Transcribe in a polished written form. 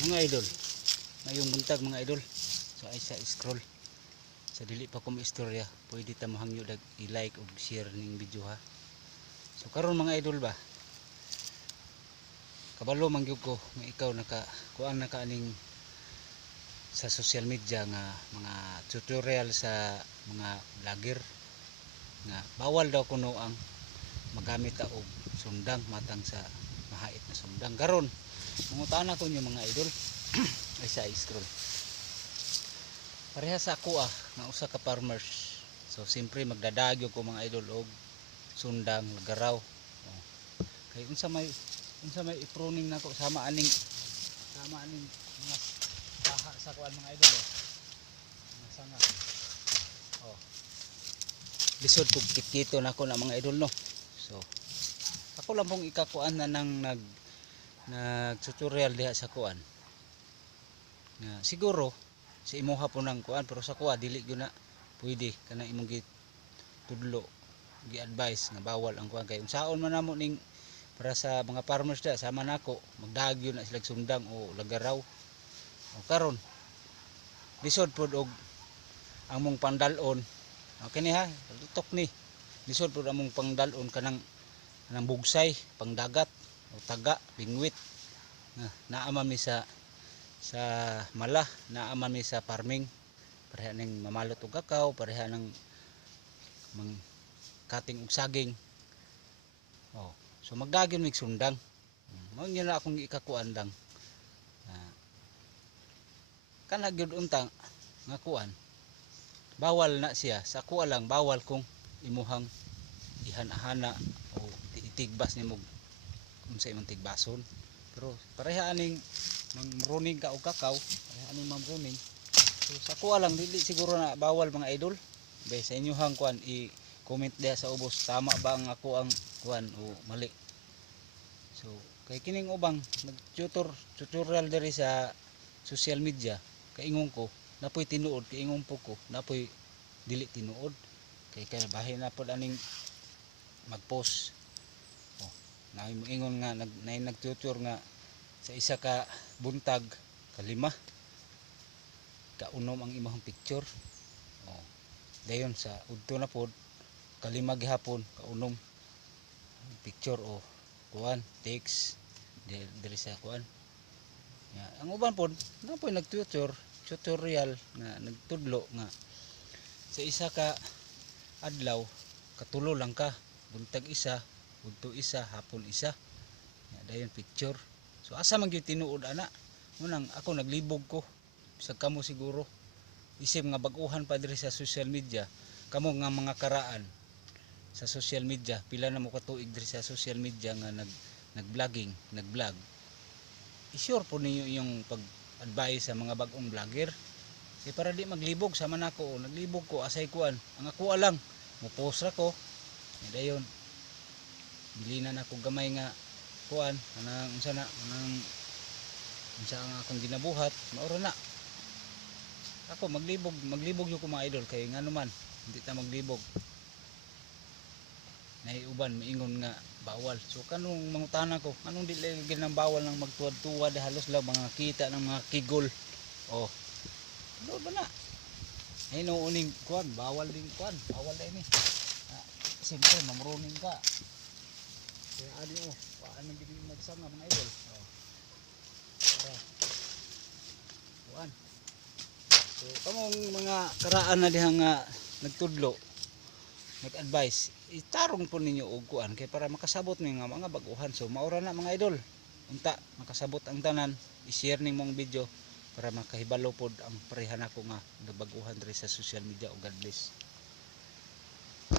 Mga idol, ngayong buntag mga idol. So ay sa scroll sa dili pa ko istorya, pwede ta mahangyo dag i-like ug share ning video ha. So karon mga idol ba, kabalo man gyud ko nga ikaw kuan naka aning sa social media nga mga tutorial sa mga vlogger nga bawal daw kuno ang magamit ta og sundang matang sa mahait na sundang. Karon mangutana ko niyo mga idol ay sa scroll. Pareha sa ako nga usa ka farmers. So simpre magdadagyo ko mga idol og sundang lagaraw. Kay unsa may i-pruning nako sama aning mga taha sa kuan mga idol Mga sanga. Lisod kog kitkito nako na mga idol no. So ako lang pong ikakuan na nang nag tutorial diha sa kuan. Nga siguro sa imuha po ng kuan pero sa kuha dili gyud na pwede kana imong gitudlo gi-advise nga bawal ang kuan kay unsaon man namo ning para sa mga farmers da sama nako magdagyo na sila sundang o lagaraw. O karon lisod pod og among pandalon. Okay ni ha, lutok ni. Lisod pod among pangdalon kanang bugsay, pangdagat o taga, bingwit. Naama mi sa mala, naama mi sa farming. Pareha ning mamalot og kakao, pareha nang kating og saging. So magdagyon mig sundang. Mao gyud na akong ikakuan lang. Kana gyud unta nga kuan. Bawal na siya sa kuha lang, bawal kung imuhang ihana-hana o itigbas nimo unsa imong tigbason. Pero pareha aning mamruning ka og kakao, pareha aning mamruning. So sa kuha lang dili siguro na bawal mga idol. Bay sa inyohang kuan i-comment diha sa ubos tama ba ang ako ang kuan o mali. So kay kining ubang nag-tutorial diri sa social media, kaingon ko napoy tinuod, kaingon po ko napoy dili tinuod. Kay bahin na pod aning mag-post. Naingon nga nag-tutor nga sa isa ka buntag kalima kaunom ang imong picture. Dayon sa udto na pod kalima gihapon kaunom picture o kuan text diri sa kuan. Ang uban pod napoy tutorial nga nagtudlo nga sa isa ka adlaw katulo lang ka, buntag isa, udto isa, hapon isa. Dayon picture. So asa man gyud tinuod ana? Munang ako naglibog ko. Bisag kamo siguro isip nga bag-uhan pa diri sa social media. Kamo nga mga karaan sa social media, pila na mo katuig diri sa social media nga nag-vlogging, nag-vlog. I-sure po ninyo yung pag-advise sa mga bagong vlogger. Kaya para di maglibog sama nako, naglibog ko asay kuan. Ang ako lang, mo-post ra ko. Dayon bilinan ako gamay nga kuan, kanang unsa ang akong ginabuhat, maoro na. Ako maglibog yo ko mga idol kay ngano man hindi ta maglibog. Naiuban maingon nga bawal. So kanong mangutana ko, anong dili ginang bawal nang magtuwad-tuwad halos lang mga kita ng mga kigol. Ano ba na? Ay no uning kuan, bawal din kuan, bawal din ni. Siyempre mamruning ka. Kaya ani paano din magsanga mga idol. Kuan. So kamong mga karaan na diha nga nagtudlo, nag-advise, itarong po ninyo og kuan kay para makasabot ning mga baguhan. So maura na mga idol. Unta makasabot ang tanan, i-share ning mong video para makahibalo pod ang pareha nako nga nabaguhan diri sa social media. O God bless.